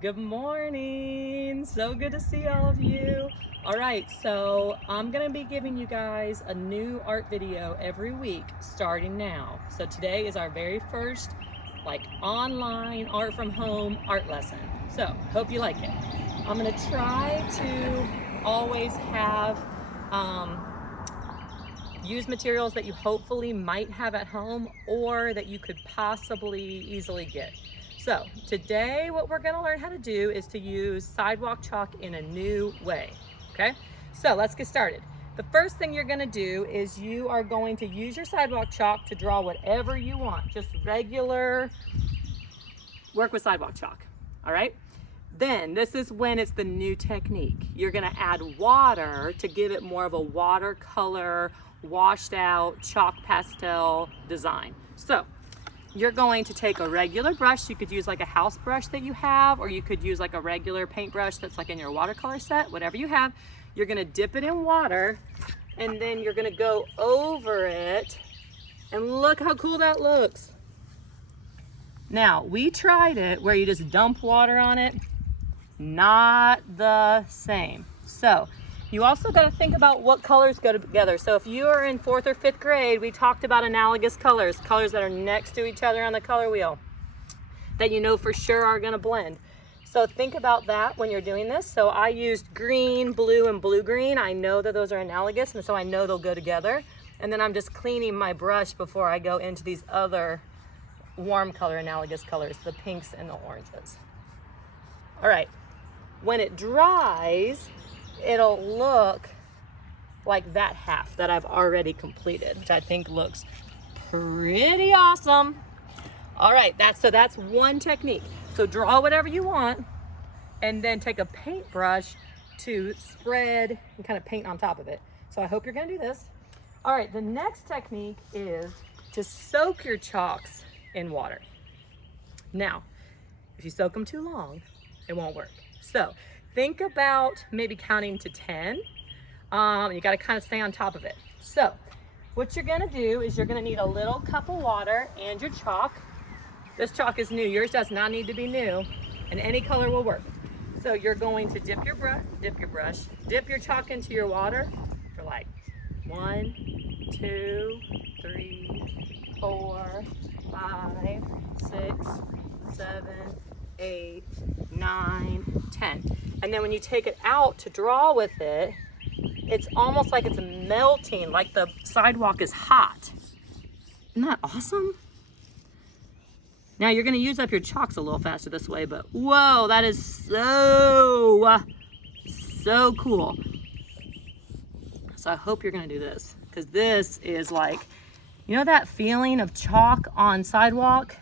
Good morning. So good to see all of you. All right, so I'm going to be giving you guys a new art video every week starting now. So today is our very first online art from home art lesson. So hope you like it. I'm going to try to always have use materials that you hopefully might have at home or that you could possibly easily get. So today what we're gonna learn how to do is to use sidewalk chalk in a new way, okay? So let's get started. The first thing you're gonna do is you are going to use your sidewalk chalk to draw whatever you want, just regular, work with sidewalk chalk, all right? Then this is when it's the new technique. You're gonna add water to give it more of a watercolor, washed out chalk pastel design. So you're going to take a regular brush. You could use like a house brush that you have, or you could use like a regular paintbrush that's like in your watercolor set, whatever you have. You're gonna dip it in water and then you're gonna go over it and look how cool that looks. Now, we tried it where you just dump water on it. Not the same. So you also got to think about what colors go together. So if you are in 4th or 5th grade, we talked about analogous colors that are next to each other on the color wheel that you know for sure are going to blend. So think about that when you're doing this. So I used green, blue, and blue-green. I know that those are analogous, and so I know they'll go together. And then I'm just cleaning my brush before I go into these other warm color analogous colors, the pinks and the oranges. All right, when it dries, it'll look like that half that I've already completed, which I think looks pretty awesome. All right, that's one technique. So draw whatever you want and then take a paintbrush to spread and kind of paint on top of it. So I hope you're gonna do this. All right, the next technique is to soak your chalks in water. Now, if you soak them too long, it won't work. So think about maybe counting to 10. You got to kind of stay on top of it. So what you're going to do is you're going to need a little cup of water and your chalk. This chalk is new. Yours does not need to be new, and any color will work. So you're going to dip your chalk into your water for like 1, 2, 3, 4, 5, 6, 7, 8, 9, 10. And then when you take it out to draw with it, it's almost like it's melting, like the sidewalk is hot. Isn't that awesome? Now you're gonna use up your chalks a little faster this way, but whoa, that is so cool. So I hope you're gonna do this, because this is like, you know that feeling of chalk on sidewalk?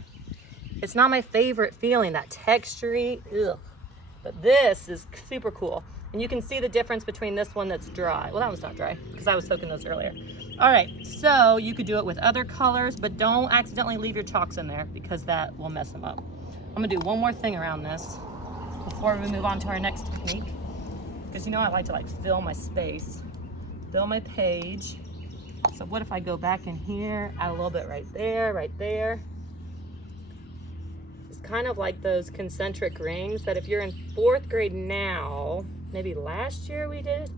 It's not my favorite feeling, that textury, ugh. But this is super cool. And you can see the difference between this one that's dry. Well, that one's not dry because I was soaking those earlier. All right, so you could do it with other colors, but don't accidentally leave your chalks in there because that will mess them up. I'm gonna do one more thing around this before we move on to our next technique. Because you know I like to like fill my space, fill my page. So what if I go back in here, add a little bit right there, right there. Kind of like those concentric rings that if you're in 4th grade now, maybe last year we did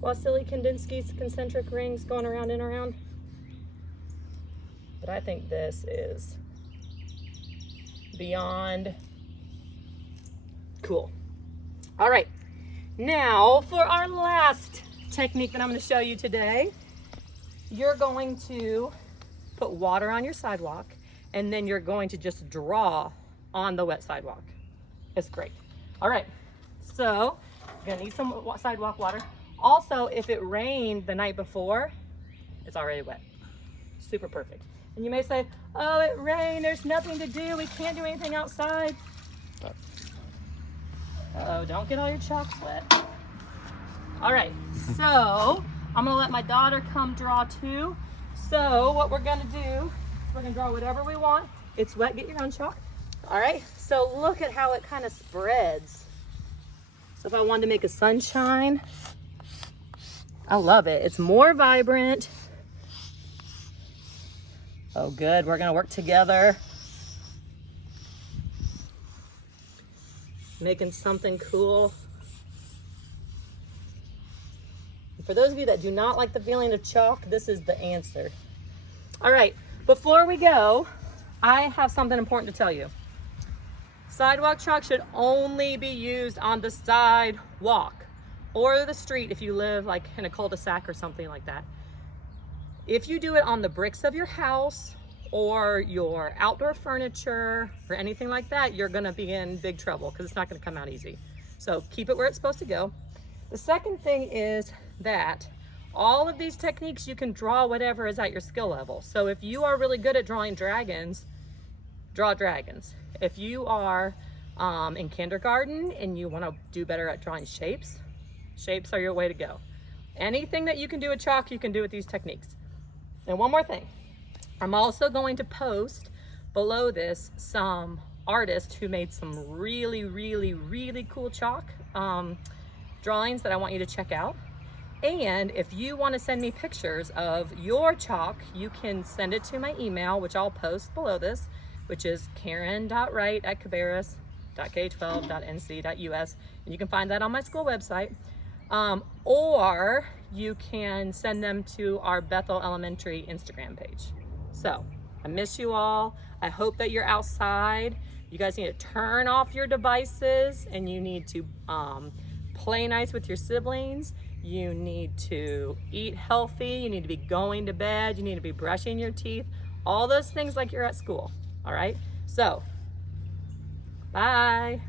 Wassily Kandinsky's concentric rings going around and around. But I think this is beyond cool. All right, now for our last technique that I'm going to show you today, you're going to put water on your sidewalk and then you're going to just draw on the wet sidewalk. It's great. All right, so you're gonna need some sidewalk water. Also, if it rained the night before, it's already wet. Super perfect. And you may say, oh, it rained, there's nothing to do, we can't do anything outside. Uh-oh, don't get all your chalks wet. All right, so I'm gonna let my daughter come draw too. So what we're gonna do is we're gonna draw whatever we want. It's wet, get your own chalk. All right, so look at how it kind of spreads. So if I wanted to make a sunshine, I love it. It's more vibrant. Oh, good, we're gonna work together. making something cool. And for those of you that do not like the feeling of chalk, this is the answer. All right, before we go, I have something important to tell you. Sidewalk chalk should only be used on the sidewalk or the street if you live like in a cul-de-sac or something like that. If you do it on the bricks of your house or your outdoor furniture or anything like that, you're gonna be in big trouble because it's not gonna come out easy. So keep it where it's supposed to go. The second thing is that all of these techniques, you can draw whatever is at your skill level. So if you are really good at drawing dragons, draw dragons. If you are in kindergarten and you wanna do better at drawing shapes, shapes are your way to go. Anything that you can do with chalk, you can do with these techniques. And one more thing, I'm also going to post below this some artists who made some really, really, really cool chalk drawings that I want you to check out. And if you want to send me pictures of your chalk, you can send it to my email, which I'll post below this, which is karen.wright@cabarrus.k12.nc.us. And you can find that on my school website. Or you can send them to our Bethel Elementary Instagram page. So I miss you all. I hope that you're outside. You guys need to turn off your devices and you need to play nice with your siblings. You need to eat healthy. You need to be going to bed. You need to be brushing your teeth. All those things like you're at school. All right? So, bye.